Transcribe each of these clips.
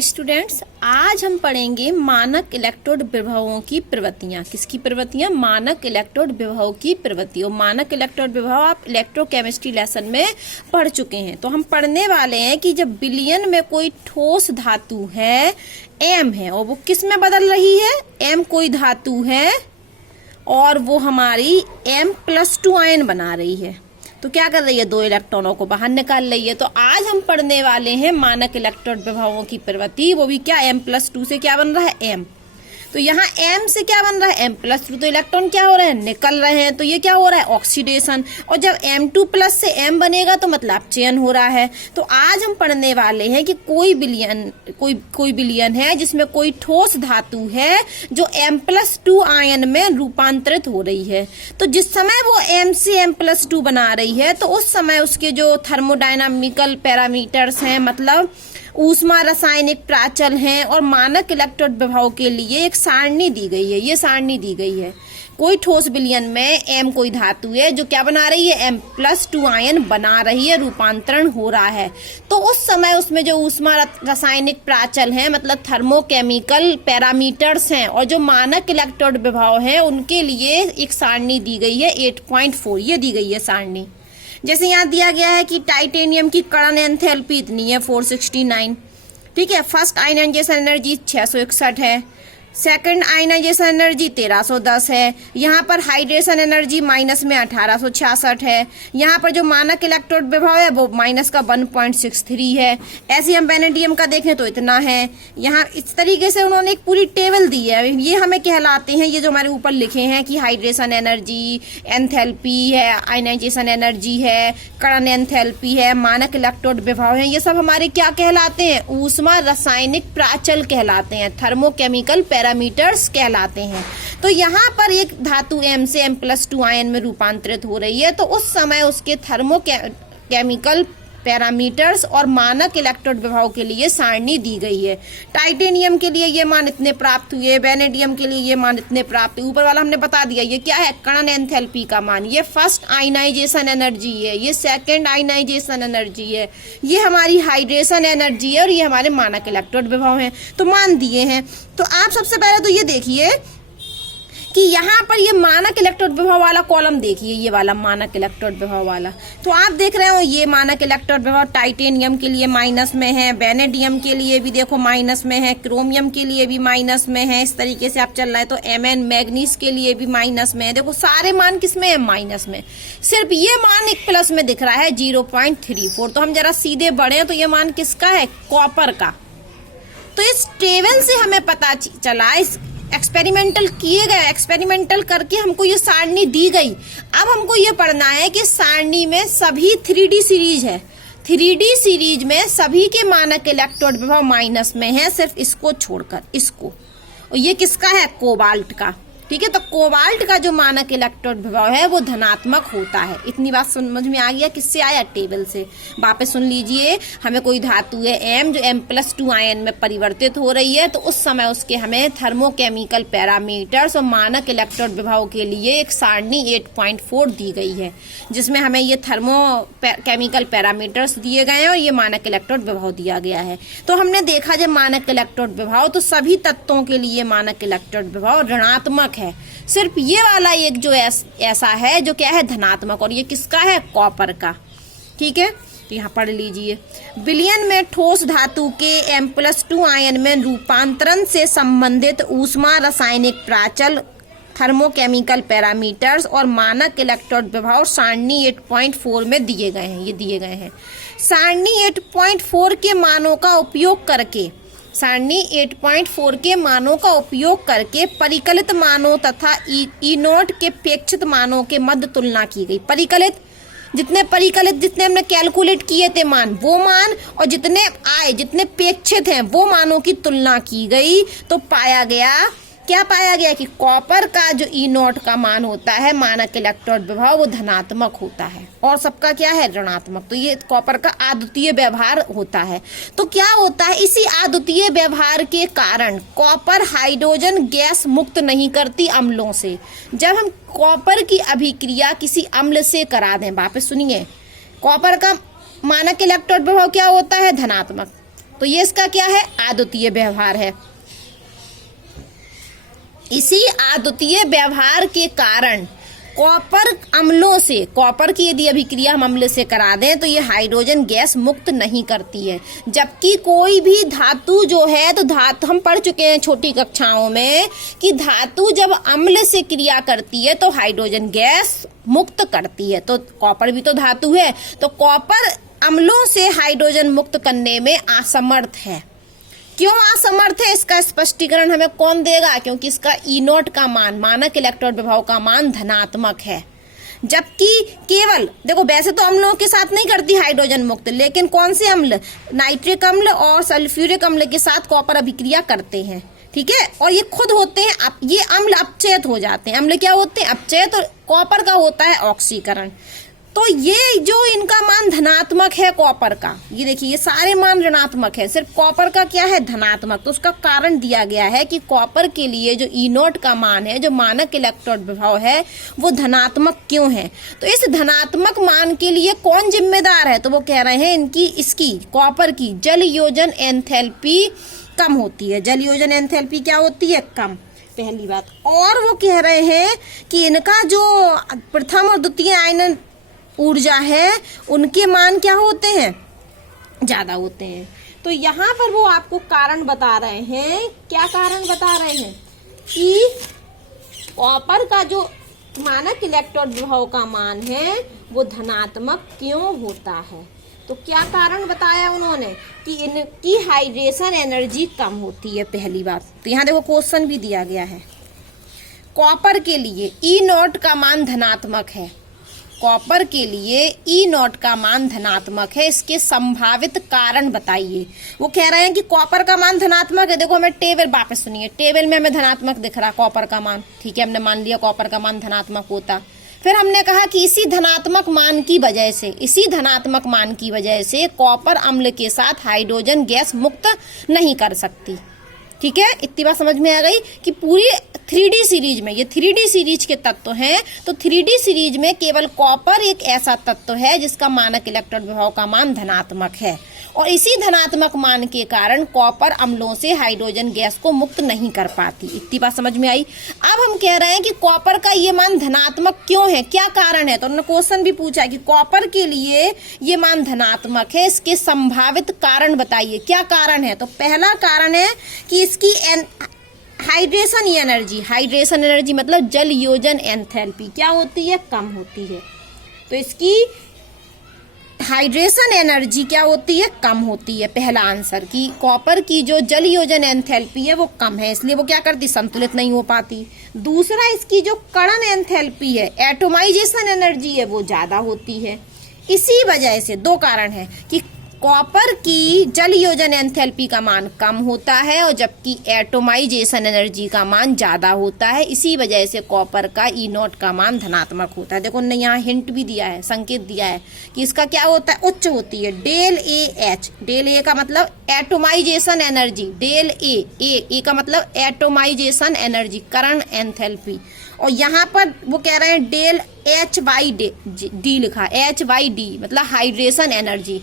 Students, आज हम पढ़ेंगे मानक इलेक्ट्रोड विभवों की प्रवृत्तियां। किसकी प्रवृत्तियां? मानक इलेक्ट्रोड विभव की प्रवृत्ति। और मानक इलेक्ट्रोड विभव आप इलेक्ट्रोकेमिस्ट्री लेसन में पढ़ चुके हैं। तो हम पढ़ने वाले हैं कि जब विलयन में कोई ठोस धातु है एम है और वो किस में बदल रही है? एम कोई धातु है और वो हमारी M+2 आयन बना रही है। तो क्या कर रही है? 2 इलेक्ट्रॉनों को बाहर निकाल रही है। तो आज हम पढ़ने वाले हैं मानक इलेक्ट्रोड विभवों की प्रवृत्ति। वो भी क्या? M+2 से क्या बन रहा है? M। तो यहाँ M से क्या बन रहा है? M+2। तो इलेक्ट्रॉन क्या हो रहे हैं? निकल रहे हैं। तो ये क्या हो रहा है? ऑक्सीडेशन। और जब M2+ से M बनेगा तो मतलब चयन हो रहा है। तो आज हम पढ़ने वाले हैं कि कोई विलयन है जिसमें कोई ठोस धातु है जो M+2 आयन में रूपांतरित हो रही है। तो जिस समय वो M से M+2 बना रही है तो उस समय उसके जो थर्मोडायनामिकल पैरामीटर्स हैं, मतलब ऊष्मा रासायनिक प्राचल हैं, और मानक इलेक्ट्रोड विभव के लिए एक सारणी दी गई है। ये सारणी दी गई है। कोई ठोस विलयन में M कोई धातु है जो क्या बना रही है? M+2 आयन बना रही है, रूपांतरण हो रहा है। तो उस समय उसमें जो ऊष्मा रासायनिक प्राचल हैं, मतलब थर्मोकेमिकल पैरामीटर्स हैं, और जो मानक इलेक्ट्रोड विभव है उनके लिए एक सारणी दी गई है 8.4। ये दी गई है सारणी। जैसे यहाँ दिया गया है कि टाइटेनियम की कण एंथैल्पी इतनी है 469, ठीक है। फर्स्ट आयनाइजेशन एनर्जी 661 है। सेकंड आयनाइजेशन एनर्जी 1310 है। यहाँ पर हाइड्रेशन एनर्जी माइनस में 1866 है। यहाँ पर जो मानक इलेक्ट्रोड विभव है वो माइनस का 1.63 है। ऐसे हम वेनेडियम का देखें तो इतना है। यहाँ इस तरीके से उन्होंने एक पूरी टेबल दी है। ये हमें कहलाते हैं, ये जो हमारे ऊपर लिखे हैं कि हाइड्रेशन एनर्जी, एंथैल्पी है, आयनाइजेशन एनर्जी है, कण एंथैल्पी है, मानक इलेक्ट्रोड विभव है, ये सब हमारे क्या कहलाते हैं? ऊष्मा रासायनिक प्राचल कहलाते हैं, थर्मोकेमिकल पैरामीटर्स कहलाते हैं। तो यहाँ पर एक धातु M से M+2 आयन में रूपांतरित हो रही है तो उस समय उसके थर्मोकेमिकल पैरामीटर्स और मानक इलेक्ट्रोड विभव के लिए सारणी दी गई है। टाइटेनियम के लिए ये मान इतने प्राप्त हुए, वेनेडियम के लिए ये मान इतने प्राप्त हुए। ऊपर वाला हमने बता दिया ये क्या है? कण एंथैल्पी का मान। ये फर्स्ट आयनाइजेशन एनर्जी है, ये सेकंड आयनाइजेशन एनर्जी है, ये हमारी हाइड्रेशन एनर्जी है, और ये हमारे मानक इलेक्ट्रोड विभव हैं। तो मान दिए हैं। तो आप सबसे पहले तो ये देखिए कि यहाँ पर ये मानक इलेक्ट्रोड विभव वाला कॉलम देखिए, ये वाला मानक इलेक्ट्रोड विभव वाला। तो आप देख रहे हो ये मानक इलेक्ट्रोड विभव टाइटेनियम के लिए माइनस में है, वेनेडियम के लिए भी देखो माइनस में है, क्रोमियम के लिए भी माइनस में है। इस तरीके से आप चल रहे हैं। तो Mn मैग्नीज के लिए भी माइनस में है। देखो सारे मान किस में है? माइनस में। सिर्फ ये मान एक प्लस में दिख रहा है 0.34। तो हम जरा सीधे बढ़े तो ये मान किसका है? कॉपर का। तो इस टेबल से हमें पता चला, इस एक्सपेरिमेंटल किए गए, एक्सपेरिमेंटल करके हमको ये सारणी दी गई। अब हमको ये पढ़ना है कि सारणी में सभी 3D सीरीज है। 3D सीरीज में सभी के मानक इलेक्ट्रोड विभव माइनस में है, सिर्फ इसको छोड़कर, इसको। और ये किसका है? कोबाल्ट का, ठीक है। तो कोबाल्ट का जो मानक इलेक्ट्रोड विभव है वो धनात्मक होता है। इतनी बात समझ में आ गया? किससे आया? टेबल से। वापस सुन लीजिए, हमें कोई धातु है M जो M+2 आयन में परिवर्तित हो रही है तो उस समय उसके हमें थर्मोकेमिकल पैरामीटर्स और मानक इलेक्ट्रोड विभव के लिए एक सारणी 8.4 दी गई है, जिसमें हमें ये थर्मोकेमिकल पैरामीटर्स दिए गए हैं और ये मानक इलेक्ट्रोड विभव दिया गया है। तो हमने देखा जब मानक इलेक्ट्रोड विभव, तो सभी तत्वों के लिए मानक इलेक्ट्रोड विभव ऋणात्मक है। सिर्फ ये वाला एक जो ऐसा है जो क्या है? धनात्मक। और ये किसका है? कॉपर का, ठीक है। तो यहाँ पढ़ लीजिए, विलयन में ठोस धातु के M+2 आयन में रूपांतरण से संबंधित ऊष्मा रासायनिक प्राचल, थर्मोकेमिकल पैरामीटर्स और मानक इलेक्ट्रोड विभव सारणी 8.4 में दिए गए हैं। ये दिए गए हैं। सारणी 8.4 के मानों का उपयोग करके, सारणी 8.4 के मानों का उपयोग करके परिकलित मानों तथा E0 के अपेक्षित मानों के मध्य तुलना की गई। परिकलित जितने हमने कैलकुलेट किए थे मान, वो मान, और जितने आए, जितने अपेक्षित हैं वो मानों की तुलना की गई। तो पाया गया, क्या पाया गया कि कॉपर का जो E0 का मान होता है मानक इलेक्ट्रोड विभव वो धनात्मक होता है और सबका क्या है? ऋणात्मक। तो ये कॉपर का अद्वितीय व्यवहार होता है। तो क्या होता है? इसी अद्वितीय व्यवहार के कारण कॉपर हाइड्रोजन गैस मुक्त नहीं करती अम्लों से। जब हम कॉपर की अभिक्रिया किसी अम्ल से करा दें, वापस सुनिए, कॉपर का मानक इलेक्ट्रोड विभव क्या होता है? धनात्मक। तो ये इसका क्या है, अद्वितीय व्यवहार है। इसी अद्वितीय व्यवहार के कारण कॉपर अम्लों से, कॉपर की यदि अभिक्रिया हम अम्ल से करा दें तो ये हाइड्रोजन गैस मुक्त नहीं करती है। जबकि कोई भी धातु जो है, तो धातु हम पढ़ चुके हैं छोटी कक्षाओं में कि धातु जब अम्ल से क्रिया करती है तो हाइड्रोजन गैस मुक्त करती है। तो कॉपर भी तो धातु है, तो कॉपर अम्लों से हाइड्रोजन मुक्त करने में असमर्थ है। क्यों असमर्थ है, इसका स्पष्टीकरण हमें कौन देगा? क्योंकि इसका E0 का मान, मानक इलेक्ट्रॉन विभव का मान धनात्मक है। जबकि केवल देखो, वैसे तो अम्लों के साथ नहीं करती हाइड्रोजन मुक्त, लेकिन कौन से अम्ल, नाइट्रिक अम्ल और सल्फ्यूरिक अम्ल के साथ कॉपर अभिक्रिया करते हैं, ठीक है। और ये खुद होते हैं, ये अम्ल अपचयित हो जाते हैं। अम्ल क्या होते हैं, अपचयित। और कॉपर का होता है ऑक्सीकरण। तो ये जो इनका मान धनात्मक है कॉपर का, ये देखिए ये सारे मान ऋणात्मक है, सिर्फ कॉपर का क्या है, धनात्मक। तो उसका कारण दिया गया है कि कॉपर के लिए जो E0 का मान है, जो मानक इलेक्ट्रॉन विभव है, वो धनात्मक क्यों है। तो इस धनात्मक मान के लिए कौन जिम्मेदार है, तो वो कह रहे हैं इसकी कॉपर की जल योजन एंथैल्पी कम होती है। जल योजन एंथैल्पी क्या होती है, कम, पहली बात। और वो कह रहे हैं कि इनका जो प्रथम और द्वितीय आयनन ऊर्जा है, उनके मान क्या होते हैं, ज्यादा होते हैं। तो यहाँ पर वो आपको कारण बता रहे हैं। क्या कारण बता रहे हैं कि कॉपर का जो मानक इलेक्ट्रॉन विभव का मान है वो धनात्मक क्यों होता है। तो क्या कारण बताया उन्होंने कि इनकी हाइड्रेशन एनर्जी कम होती है, पहली बात। तो यहाँ देखो क्वेश्चन भी दिया गया है, कॉपर के लिए E0 का मान धनात्मक है। कॉपर के लिए E0 का मान धनात्मक है, इसके संभावित कारण बताइए। वो कह रहे हैं कि कॉपर का मान धनात्मक है। देखो हमें टेबल, वापस सुनिए, टेबल में हमें धनात्मक दिख रहा कॉपर का मान, ठीक है, हमने मान लिया कॉपर का मान धनात्मक होता। फिर हमने कहा कि इसी धनात्मक मान की वजह से कॉपर अम्ल के साथ हाइड्रोजन गैस मुक्त नहीं कर सकती, ठीक है। इतनी बात समझ में आ गई कि पूरी 3D सीरीज में, ये 3D सीरीज के तत्व हैं, तो 3D सीरीज में केवल कॉपर एक ऐसा तत्व है जिसका मानक इलेक्ट्रॉन विभव का मान धनात्मक है। और इसी धनात्मक मान के कारण कॉपर अम्लों से हाइड्रोजन गैस को मुक्त नहीं कर पाती। इतनी बात समझ में आई। अब हम कह रहे हैं कि कॉपर का ये मान धनात्मक क्यों है, क्या कारण है। तो उन्होंने क्वेश्चन भी पूछा कि कॉपर के लिए ये मान धनात्मक है, इसके संभावित कारण बताइए, क्या कारण है। तो पहला कारण है कि इसकी हाइड्रेशन एनर्जी मतलब जल योजन एंथैल्पी क्या होती है, कम होती है। तो इसकी हाइड्रेशन एनर्जी क्या होती है, कम होती है। पहला आंसर कि कॉपर की जो जल योजन एंथैल्पी है वो कम है, इसलिए वो क्या करती, संतुलित नहीं हो पाती। दूसरा, इसकी जो कण एंथैल्पी है, एटोमाइजेशन एनर्जी है, वो ज्यादा होती है। इसी वजह से दो कारण है कि कॉपर की जल योजन एंथैल्पी का मान कम होता है और जबकि एटोमाइजेशन एनर्जी का मान ज्यादा होता है। इसी वजह से कॉपर का E0 का मान धनात्मक होता है। देखो उन्होंने यहाँ हिंट भी दिया है, संकेत दिया है कि इसका क्या होता है, उच्च होती है। डेल AH, डेल A का मतलब एटोमाइजेशन एनर्जी, डेल A का मतलब एटोमाइजेशन एनर्जी, करण एंथैल्पी। और यहाँ पर वो कह रहे हैं डेल H/D लिखा, H/D मतलब हाइड्रेशन एनर्जी।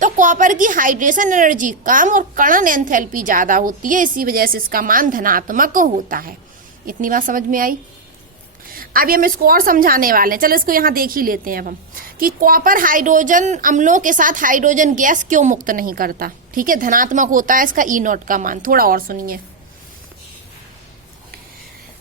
तो कॉपर की हाइड्रेशन एनर्जी कम और कण एंथैल्पी ज्यादा होती है, इसी वजह से इसका मान धनात्मक होता है। इतनी बात समझ में आई। अभी हम इसको और समझाने वाले हैं, चलो इसको यहाँ देख ही लेते हैं अब हम कि कॉपर हाइड्रोजन अम्लों के साथ हाइड्रोजन गैस क्यों मुक्त नहीं करता, ठीक है, धनात्मक होता है इसका E0 का मान। थोड़ा और सुनिए।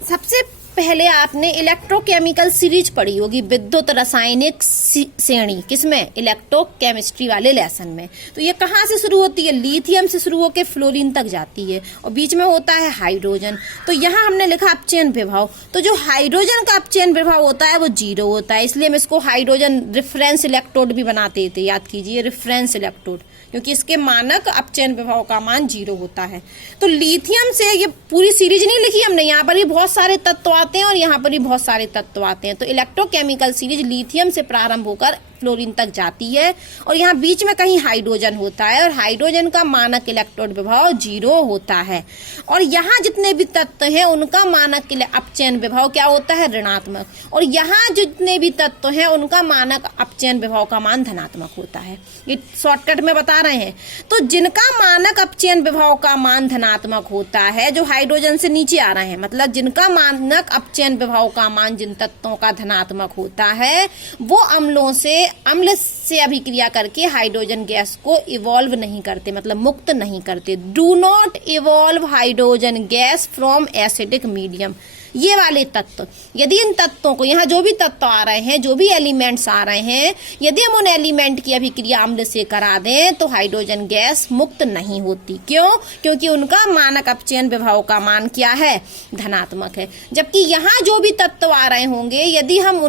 सबसे पहले आपने इलेक्ट्रोकेमिकल सीरीज पढ़ी होगी, विद्युत रासायनिक श्रेणी, किसमें, इलेक्ट्रोकेमिस्ट्री वाले लेसन में। तो ये कहाँ से शुरू होती है, लिथियम से शुरू होकर फ्लोरीन तक जाती है और बीच में होता है हाइड्रोजन। तो यहाँ हमने लिखा अपचयन विभव, तो जो हाइड्रोजन का अपचयन विभव होता है वो 0 होता है, इसलिए हम इसको हाइड्रोजन रिफरेंस इलेक्ट्रोड भी बनाते थे, याद कीजिए, रिफरेंस इलेक्ट्रोड, क्योंकि इसके मानक अपचयन विभव का मान 0 होता है। तो लिथियम से, ये पूरी सीरीज नहीं लिखी हमने, यहाँ पर भी बहुत सारे तत्व आते हैं और यहाँ पर भी बहुत सारे तत्व आते हैं। तो इलेक्ट्रोकेमिकल सीरीज लिथियम से प्रारंभ होकर फ्लोरीन तक जाती है और यहाँ बीच में कहीं हाइड्रोजन होता है और हाइड्रोजन का मानक इलेक्ट्रॉन विभव 0 होता है। और यहाँ जितने भी तत्व हैं उनका मानक अपचयन विभव क्या होता है, ऋणात्मक, और यहाँ जितने भी तत्व हैं उनका मानक अपचयन विभव का मान धनात्मक होता है। ये शॉर्टकट में बता रहे हैं। तो जिनका मानक अपचयन विभव का मान धनात्मक होता है, जो हाइड्रोजन से नीचे आ रहे हैं, मतलब जिनका मानक अपचयन विभव का मान जिन तत्वों का धनात्मक होता है, वो अम्ल से अभिक्रिया करके हाइड्रोजन गैस को इवॉल्व नहीं करते, मतलब मुक्त नहीं करते। Do not evolve hydrogen gas from acidic medium. ये वाले तत्व, यदि इन तत्वों को, यहाँ जो भी तत्व आ रहे हैं, जो भी एलिमेंट्स आ रहे हैं, यदि हम उन एलिमेंट की अभिक्रिया अम्ल से करा दें तो हाइड्रोजन गैस मुक्त नहीं होती। क्यों? क्योंकि उनका मानक अपचयन विभव का मान क्या है, धनात्मक है। जबकि यहाँ जो भी तत्व आ रहे होंगे, यदि हम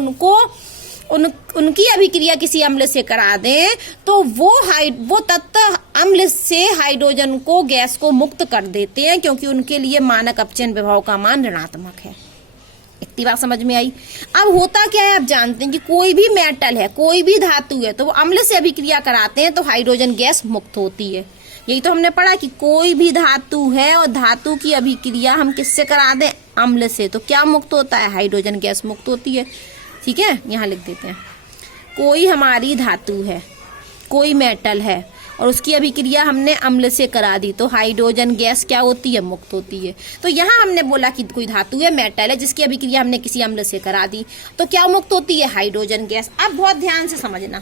उनकी अभिक्रिया किसी अम्ल से करा दें तो वो तत्व अम्ल से हाइड्रोजन को, गैस को मुक्त कर देते हैं, क्योंकि उनके लिए मानक अपचयन विभव का मान ऋणात्मक है। इतनी बात समझ में आई। अब होता क्या है, आप जानते हैं कि कोई भी मेटल है, कोई भी धातु है, तो वो अम्ल से अभिक्रिया कराते हैं तो हाइड्रोजन गैस मुक्त होती है। यही तो हमने पढ़ा कि कोई भी धातु है और धातु की अभिक्रिया हम किससे करा दें, अम्ल से, तो क्या मुक्त होता है, हाइड्रोजन गैस मुक्त होती है। ठीक है, यहाँ लिख देते हैं, कोई हमारी धातु है, कोई मेटल है और उसकी अभिक्रिया हमने अम्ल से करा दी तो हाइड्रोजन गैस क्या होती है, मुक्त होती है। तो यहाँ हमने बोला कि कोई धातु है, मेटल है, जिसकी अभिक्रिया हमने किसी अम्ल से करा दी तो क्या मुक्त होती है, हाइड्रोजन गैस। अब बहुत ध्यान से समझना,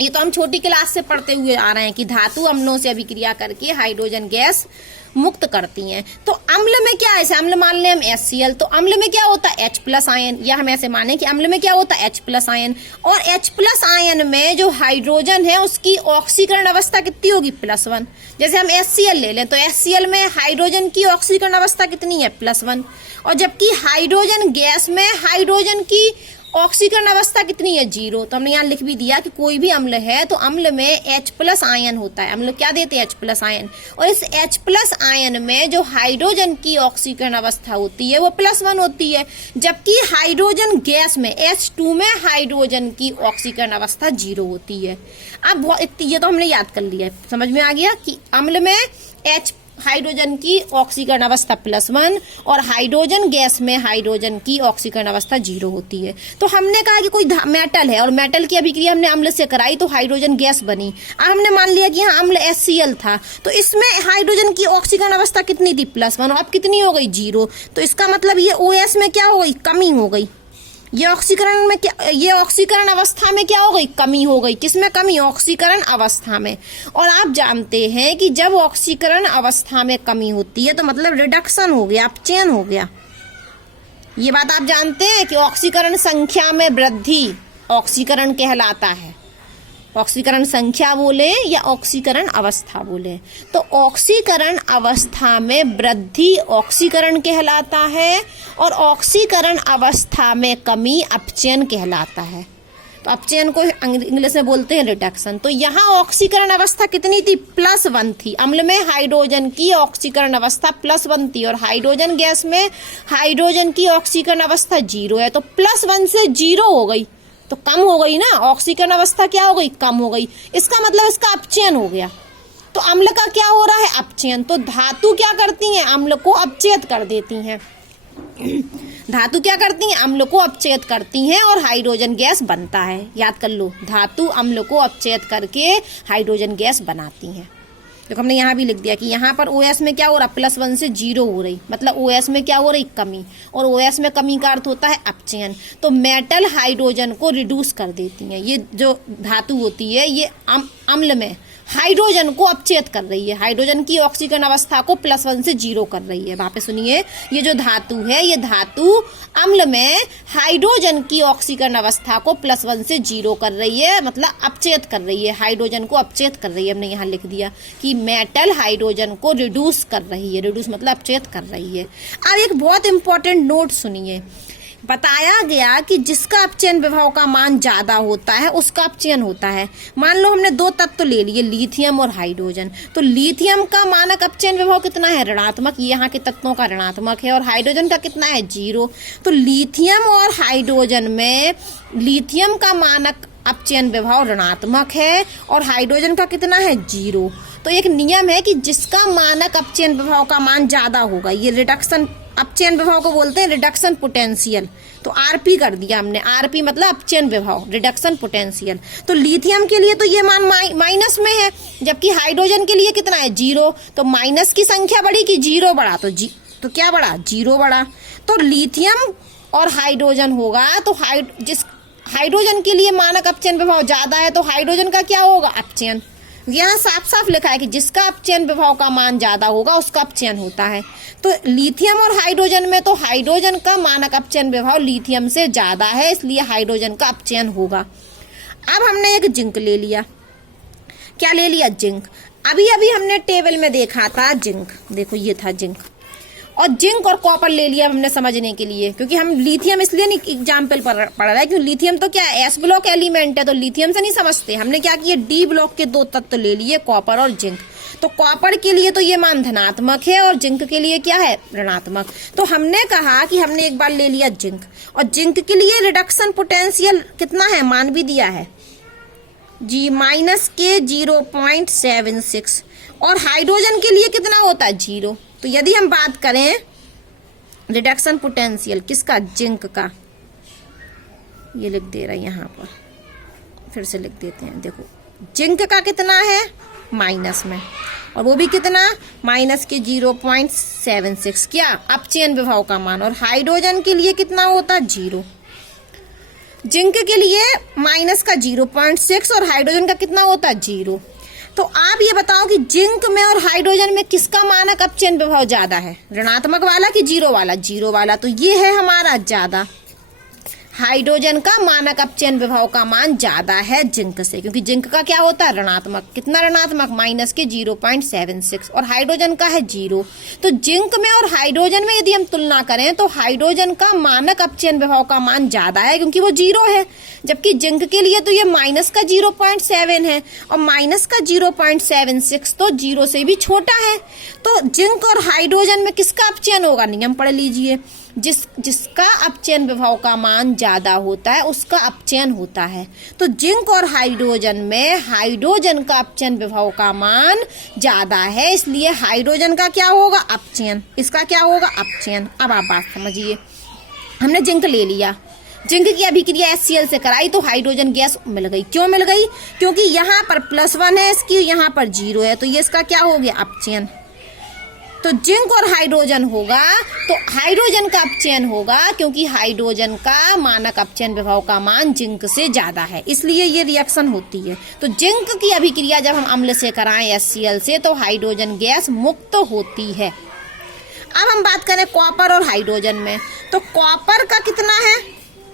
ये तो हम छोटी क्लास से पढ़ते हुए आ रहे हैं कि धातु अम्लों से अभिक्रिया करके हाइड्रोजन गैस मुक्त करती हैं। तो अम्ल में क्या है, ऐसे अम्ल मान लें हम HCl, तो अम्ल में क्या होता है, H+ आयन, या हम ऐसे माने कि अम्ल में क्या होता है, H+ आयन, और H+ आयन में जो हाइड्रोजन है उसकी ऑक्सीकरण अवस्था कितनी होगी, +1। जैसे हम HCl ले लें तो HCl में हाइड्रोजन की ऑक्सीकरण अवस्था कितनी है, +1, और जबकि हाइड्रोजन गैस में हाइड्रोजन की ऑक्सीकरण अवस्था कितनी है, 0। तो हमने यहाँ लिख भी दिया कि कोई भी अम्ल है तो अम्ल में H+ आयन होता है, अम्ल क्या देते हैं, H+ आयन, और इस H+ आयन में जो हाइड्रोजन की ऑक्सीकरण अवस्था होती है वो +1 होती है, जबकि हाइड्रोजन गैस में H2 में हाइड्रोजन की ऑक्सीकरण अवस्था 0 होती है। अब ये तो हमने याद कर लिया, समझ में आ गया कि अम्ल में हाइड्रोजन की ऑक्सीकरण अवस्था +1 और हाइड्रोजन गैस में हाइड्रोजन की ऑक्सीकरण अवस्था 0 होती है। तो हमने कहा कि कोई मेटल है और मेटल की अभिक्रिया हमने अम्ल से कराई तो हाइड्रोजन गैस बनी। अब हमने मान लिया कि यहाँ अम्ल HCl था तो इसमें हाइड्रोजन की ऑक्सीकरण अवस्था कितनी थी, +1, और अब कितनी हो गई, 0। तो इसका मतलब ये OS में क्या हो गई, कमी हो गई। ये ऑक्सीकरण अवस्था में क्या हो गई, कमी हो गई। किसमें कमी, ऑक्सीकरण अवस्था में। और आप जानते हैं कि जब ऑक्सीकरण अवस्था में कमी होती है तो मतलब रिडक्शन हो गया, अपचयन हो गया। ये बात आप जानते हैं कि ऑक्सीकरण संख्या में वृद्धि ऑक्सीकरण कहलाता है। ऑक्सीकरण संख्या बोले या ऑक्सीकरण अवस्था बोले, तो ऑक्सीकरण अवस्था में वृद्धि ऑक्सीकरण कहलाता है और ऑक्सीकरण अवस्था में कमी अपचयन कहलाता है। तो अपचयन को इंग्लिश में बोलते हैं रिडक्शन। तो यहाँ ऑक्सीकरण अवस्था कितनी थी, +1 थी। अम्ल में हाइड्रोजन की ऑक्सीकरण अवस्था +1 थी और हाइड्रोजन गैस में हाइड्रोजन की ऑक्सीकरण अवस्था 0 है। तो +1 से 0 हो गई तो कम हो गई ना, ऑक्सीकरण अवस्था क्या हो गई, कम हो गई। इसका मतलब इसका अपचयन हो गया। तो अम्ल का क्या हो रहा है, अपचयन। तो धातु क्या करती हैं, अम्ल को अपचयित कर देती हैं। धातु क्या करती हैं, अम्ल को अपचयित करती हैं और हाइड्रोजन गैस बनता है। याद कर लो, धातु अम्ल को अपचयित करके हाइड्रोजन गैस बनाती हैं। देखो हमने यहाँ भी लिख दिया कि यहाँ पर OS में क्या हो रहा, +1 से 0 हो रही, मतलब OS में क्या हो रही, कमी, और OS में कमी का अर्थ होता है अपचयन। तो मेटल हाइड्रोजन को रिड्यूस कर देती हैं। ये जो धातु होती है ये अम्ल में हाइड्रोजन को अपचयित कर रही है, हाइड्रोजन की ऑक्सीकरण अवस्था को +1 से 0 कर रही है। वहां पे सुनिए, ये जो धातु है ये धातु अम्ल में हाइड्रोजन की ऑक्सीकरण अवस्था को +1 से 0 कर रही है, मतलब अपचयित कर रही है, हाइड्रोजन को अपचयित कर रही है। हमने यहाँ लिख दिया कि मेटल हाइड्रोजन को रिड्यूस कर रही है, रिड्यूस मतलब अपचयित कर रही है। अब एक बहुत इंपॉर्टेंट नोट सुनिए, बताया गया कि जिसका अपचयन विभव का मान ज्यादा होता है उसका अपचयन होता है। मान लो हमने 2 तत्व ले लिए, लिथियम और हाइड्रोजन। तो लिथियम का मानक अपचयन विभव कितना है, ऋणात्मक, ये यहाँ के तत्वों का ऋणात्मक है, और हाइड्रोजन का कितना है, 0। तो लिथियम और हाइड्रोजन में लिथियम का मानक अपचयन विभव ऋणात्मक है और हाइड्रोजन का कितना है 0। तो एक नियम है कि जिसका मानक अपचयन विभव का मान ज्यादा होगा, ये रिडक्शन अपचयन विभव को बोलते हैं रिडक्शन पोटेंशियल। तो आरपी कर दिया हमने, आरपी मतलब अपचयन विभव, रिडक्शन पोटेंशियल। तो लिथियम के लिए तो ये मान माइनस में है, जबकि हाइड्रोजन के लिए कितना है 0। तो माइनस की संख्या बढ़ी कि 0 बढ़ा, तो क्या बढ़ा 0 बढ़ा। तो लिथियम और हाइड्रोजन होगा, तो जिस हाइड्रोजन के लिए मानक अपचयन विभव ज्यादा है तो हाइड्रोजन का क्या होगा अपचयन। यहाँ साफ साफ लिखा है कि जिसका अपचयन विभव का मान ज्यादा होगा उसका अपचयन होता है। तो लिथियम और हाइड्रोजन में तो हाइड्रोजन का मानक अपचयन विभव लिथियम से ज्यादा है, इसलिए हाइड्रोजन का अपचयन होगा। अब हमने एक जिंक ले लिया, क्या ले लिया जिंक। अभी अभी हमने टेबल में देखा था जिंक, देखो ये था जिंक, और जिंक और कॉपर ले लिया हमने समझने के लिए, क्योंकि हम लिथियम इसलिए नहीं एग्जाम्पल पढ़ रहा है क्योंकि लिथियम तो क्या है एस ब्लॉक एलिमेंट है, तो लिथियम से नहीं समझते। हमने क्या किया डी ब्लॉक के 2 तत्व ले लिए, कॉपर और जिंक। तो कॉपर के लिए तो ये मान धनात्मक है और जिंक के लिए क्या है ऋणात्मक। तो हमने कहा कि हमने एक बार ले लिया जिंक, और जिंक के लिए रिडक्शन पोटेंशियल कितना है मान भी दिया है जी के 0.76, और हाइड्रोजन के लिए कितना होता है 0। तो यदि हम बात करें रिडक्शन पोटेंशियल किसका जिंक का, ये लिख दे रहा है यहाँ पर, फिर से लिख देते हैं। देखो जिंक का कितना है माइनस में, और वो भी कितना के 0.76 क्या अपचयन विभव का मान, और हाइड्रोजन के लिए कितना होता 0। जिंक के लिए माइनस का 0.6 और हाइड्रोजन का कितना होता 0। तो आप ये बताओ कि जिंक में और हाइड्रोजन में किसका मानक अपचयन विभव ज्यादा है, ऋणात्मक वाला कि 0 वाला। 0 वाला, तो ये है हमारा ज्यादा। हाइड्रोजन का मानक अपचयन विभव का मान ज्यादा है जिंक से, क्योंकि जिंक का क्या होता है ऋणात्मक, कितना ऋणात्मक के 0.76, और हाइड्रोजन का है 0। तो जिंक में और हाइड्रोजन में यदि हम तुलना करें तो हाइड्रोजन का मानक अपचयन विभव का मान ज्यादा है क्योंकि वो 0 है, जबकि जिंक के लिए तो ये का 0.7 है और का 0.76 तो 0 से भी छोटा है। तो जिंक और हाइड्रोजन में किसका अपचयन होगा, नियम पढ़ लीजिए, जिसका अपचयन विभव का मान ज्यादा होता है उसका अपचयन होता है। तो जिंक और हाइड्रोजन में हाइड्रोजन का अपचयन विभव का मान ज्यादा है, इसलिए हाइड्रोजन का क्या होगा अपचयन, इसका क्या होगा अपचयन। अब आप बात समझिए, हमने जिंक ले लिया, जिंक की अभिक्रिया HCl से कराई तो हाइड्रोजन गैस मिल गई। क्यों मिल गई, क्योंकि यहाँ पर +1 है इसकी, यहाँ पर 0 है, तो ये इसका क्या हो गया अपचयन। तो जिंक और हाइड्रोजन होगा तो हाइड्रोजन का अपचयन होगा, क्योंकि हाइड्रोजन का मानक अपचयन विभव का मान जिंक से ज्यादा है, इसलिए ये रिएक्शन होती है। तो जिंक की अभिक्रिया जब हम अम्ल से कराएं HCl से तो हाइड्रोजन गैस मुक्त होती है। अब हम बात करें कॉपर और हाइड्रोजन में, तो कॉपर का कितना है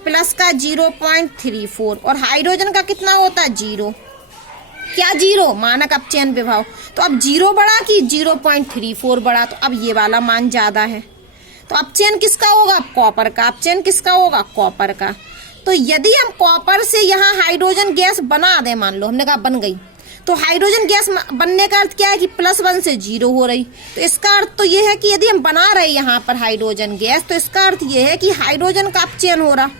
प्लस का 0.34 और हाइड्रोजन का कितना होता है 0, क्या 0 मानक अपचयन विभव। तो अब 0 बढ़ा कि 0.34 बढ़ा, तो अब ये वाला मान ज्यादा है, तो अपचयन किसका होगा कॉपर का, अपचयन किसका होगा कॉपर का। तो यदि हम कॉपर से यहाँ हाइड्रोजन गैस बना दें, मान लो हमने कहा बन गई, तो हाइड्रोजन गैस बनने का अर्थ क्या है कि +1 से 0 हो रही। तो इसका अर्थ तो ये है कि यदि हम बना रहे यहाँ पर हाइड्रोजन गैस तो इसका अर्थ ये है कि हाइड्रोजन का अपचयन हो रहा।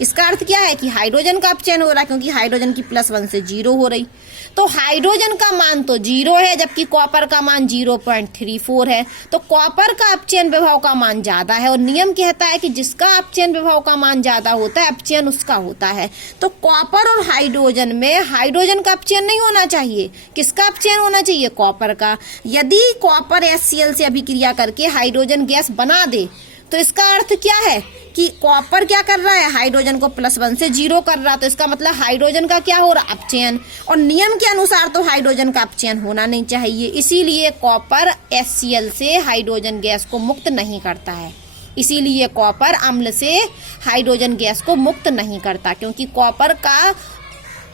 इसका अर्थ क्या है कि हाइड्रोजन का अपचयन हो रहा, क्योंकि हाइड्रोजन की +1 से 0 हो रही। तो हाइड्रोजन का मान तो 0 है, जबकि कॉपर का मान 0.34 है। तो कॉपर का अपचयन विभव का मान ज्यादा है, और नियम कहता है कि जिसका अपचयन विभव का मान ज्यादा होता है अपचयन उसका होता है। तो कॉपर और हाइड्रोजन में हाइड्रोजन का अपचयन नहीं होना चाहिए, किसका अपचयन होना चाहिए कॉपर का। यदि कॉपर HCl से अभिक्रिया करके हाइड्रोजन गैस बना दे तो इसका अर्थ क्या है कि कॉपर क्या कर रहा है हाइड्रोजन को +1 से 0 कर रहा, तो इसका मतलब हाइड्रोजन का क्या हो रहा अपचयन, और नियम के अनुसार तो हाइड्रोजन का अपचयन होना नहीं चाहिए, इसीलिए कॉपर HCl से हाइड्रोजन गैस को मुक्त नहीं करता है। इसीलिए कॉपर अम्ल से हाइड्रोजन गैस को मुक्त नहीं करता, क्योंकि कॉपर का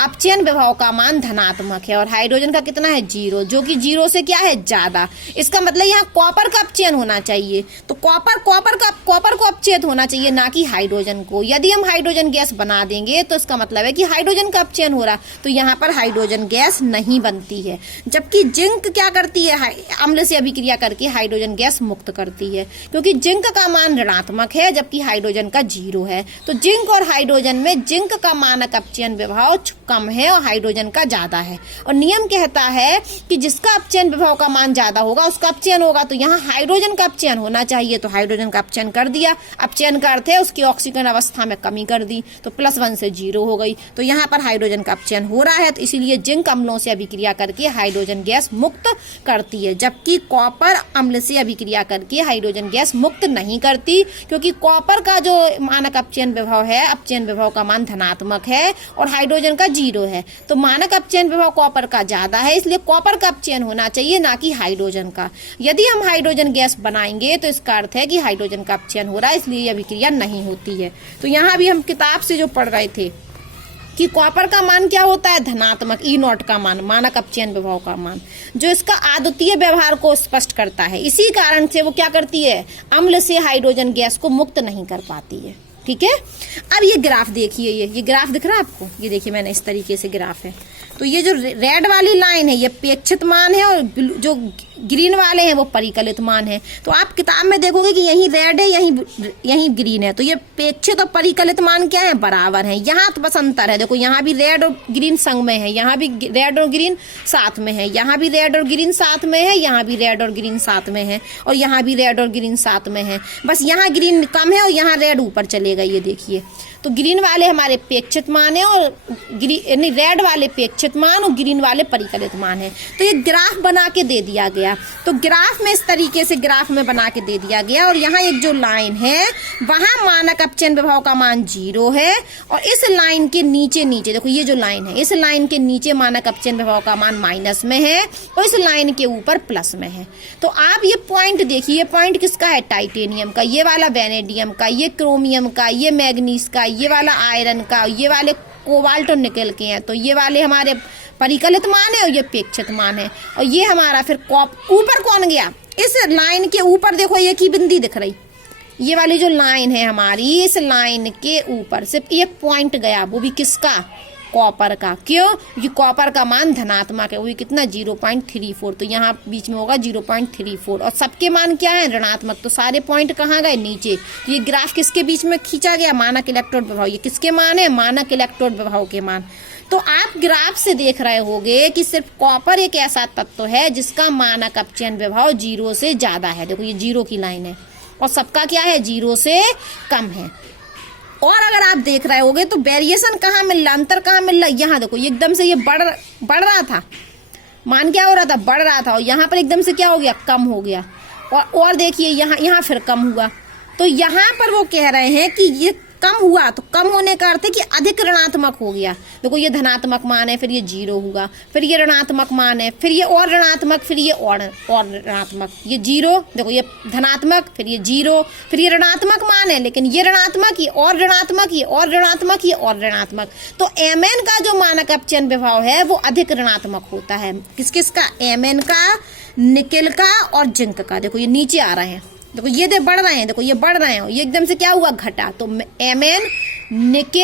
अपचयन विभव का मान धनात्मक है और हाइड्रोजन का कितना है 0, जो कि 0 से क्या है ज्यादा। इसका मतलब यहाँ कॉपर का अपचयन होना चाहिए, तो कॉपर को अपचयित होना चाहिए, ना कि हाइड्रोजन को। यदि हम हाइड्रोजन गैस बना देंगे तो इसका मतलब है कि हाइड्रोजन का अपचयन हो रहा, तो यहाँ पर हाइड्रोजन गैस नहीं बनती है। जबकि जिंक क्या करती है, अम्ल से अभिक्रिया करके हाइड्रोजन गैस मुक्त करती है, क्योंकि जिंक का मान ऋणात्मक है जबकि हाइड्रोजन का 0 है। तो जिंक और हाइड्रोजन में जिंक का मानक अपचयन विभव कम है और हाइड्रोजन का ज्यादा है। और नियम कहता है कि जिसका अपचयन विभव का मान ज्यादा होगा उसका अपचयन होगा, तो यहाँ हाइड्रोजन का अपचयन होना चाहिए, तो हाइड्रोजन का अपचयन कर दिया। अपचयन का अर्थ है उसकी ऑक्सीजन अवस्था में कमी कर दी, तो +1 से 0 हो गई। तो यहाँ पर हाइड्रोजन का अपचयन हो रहा है, तो इसीलिए जिंक अम्लों से अभिक्रिया करके हाइड्रोजन गैस मुक्त करती है, जबकि कॉपर अम्ल से अभिक्रिया करके हाइड्रोजन गैस मुक्त नहीं करती, क्योंकि कॉपर का जो मानक अपचयन विभव है, अपचयन विभव का मान धनात्मक है और हाइड्रोजन का 0 है। तो मानक अपचयन विभव कॉपर का ज्यादा है, इसलिए कॉपर का अपचयन होना चाहिए, ना कि हाइड्रोजन का। यदि हम हाइड्रोजन गैस बनाएंगे तो इसका अर्थ है कि हाइड्रोजन का अपचयन हो रहा है, इसलिए यह अभिक्रिया नहीं होती है। तो यहाँ भी हम किताब से जो पढ़ रहे थे कि कॉपर का मान क्या होता है, धनात्मक, E0 का मान, मानक अपचयन विभव का मान, जो इसका आद्वितीय व्यवहार को स्पष्ट करता है। इसी कारण से वो क्या करती है, अम्ल से हाइड्रोजन गैस को मुक्त नहीं कर पाती है। ठीक है, अब ये ग्राफ देखिए, ये ग्राफ दिख रहा है आपको, ये देखिए मैंने इस तरीके से ग्राफ है। तो ये जो रेड वाली लाइन है ये पेक्षित मान है और जो ग्रीन वाले हैं वो परिकलित मान है। तो आप किताब में देखोगे कि यहीं रेड है, यहीं ग्रीन है, तो ये पेक्षित और परिकलित मान क्या है, बराबर है। यहाँ तो बस अंतर है, देखो यहाँ भी रेड और ग्रीन संग में है, यहाँ भी रेड और ग्रीन साथ में है, यहाँ भी रेड और ग्रीन साथ में है, यहाँ भी रेड और ग्रीन साथ में है, और यहाँ भी रेड और ग्रीन साथ में है। बस यहाँ ग्रीन कम है और यहाँ रेड ऊपर चलेगा, ये देखिए। तो ग्रीन वाले हमारे पेक्षित मान है और रेड वाले पेक्षित मान और ग्रीन वाले परिकलित मान है। तो ये ग्राफ बना के दे दिया गया, तो ग्राफ में इस तरीके से ग्राफ में बना के दे दिया गया, और यहाँ एक जो लाइन है वहां मानक अपचयन विभव का मान 0 है, और इस लाइन के नीचे देखो ये जो लाइन है, इस लाइन के नीचे मानक अपचयन विभव का मान माइनस में है और इस लाइन के ऊपर प्लस में है। तो आप ये पॉइंट देखिए, ये पॉइंट किसका है, टाइटेनियम का, ये वाला वेनेडियम का, ये क्रोमियम का, ये मैग्नीज का, ये वाला आयरन का, ये वाले कोबाल्ट और निकेल के हैं। तो ये वाले हमारे परिकलित मान है और ये पेक्षित मान है। और ये हमारा फिर ऊपर कौन गया, इस लाइन के ऊपर देखो एक ही बिंदी दिख रही, ये वाली जो लाइन है हमारी, इस लाइन के ऊपर सिर्फ एक पॉइंट गया, वो भी किसका, कॉपर का। क्यों, ये कॉपर का मान धनात्मक है, वो भी कितना 0.34, तो यहाँ बीच में होगा 0.34, और सबके मान क्या है, ऋणात्मक। तो सारे पॉइंट कहाँ गए, नीचे। ये ग्राफ किसके बीच में खींचा गया, मानक इलेक्ट्रोड विभव। ये किसके मान है, मानक इलेक्ट्रोड विभव के मान। तो आप ग्राफ से देख रहे होगे कि सिर्फ कॉपर एक ऐसा तत्व है जिसका मानक अपचयन विभव 0 से ज्यादा है। देखो ये 0 की लाइन है, और सबका क्या है, 0 से कम है। और अगर आप देख रहे होगे तो वेरिएशन कहाँ मिल रहा, अंतर कहाँ मिल रहा है, यहाँ देखो एकदम से ये बढ़ रहा था, मान क्या हो रहा था, बढ़ रहा था, और यहाँ पर एकदम से क्या हो गया, कम हो गया। और देखिए यहाँ फिर कम हुआ। तो यहाँ पर वो कह रहे हैं कि ये कम हुआ, तो कम होने का अर्थ है कि अधिक ऋणात्मक हो गया। देखो ये धनात्मक मान है, फिर ये 0 हुआ, फिर ये ऋणात्मक मान है, फिर ये और ऋणात्मक, फिर ये और ऋणात्मक, ये 0, देखो ये धनात्मक, फिर ये 0, फिर ये ऋणात्मक मान है, लेकिन ये ऋणात्मक, ये और ऋणात्मक, ये और ऋणात्मक, ये और ऋणात्मक। तो Mn का जो मानक अपचयन विभव है वो अधिक ऋणात्मक होता है। किसका, Mn का, निकेल का और जिंक का। देखो ये नीचे आ रहे हैं, देखो ये बढ़ रहे हैं, देखो ये बढ़ रहे हैं, ये एकदम से क्या हुआ, घटा। तो Mn, निकेल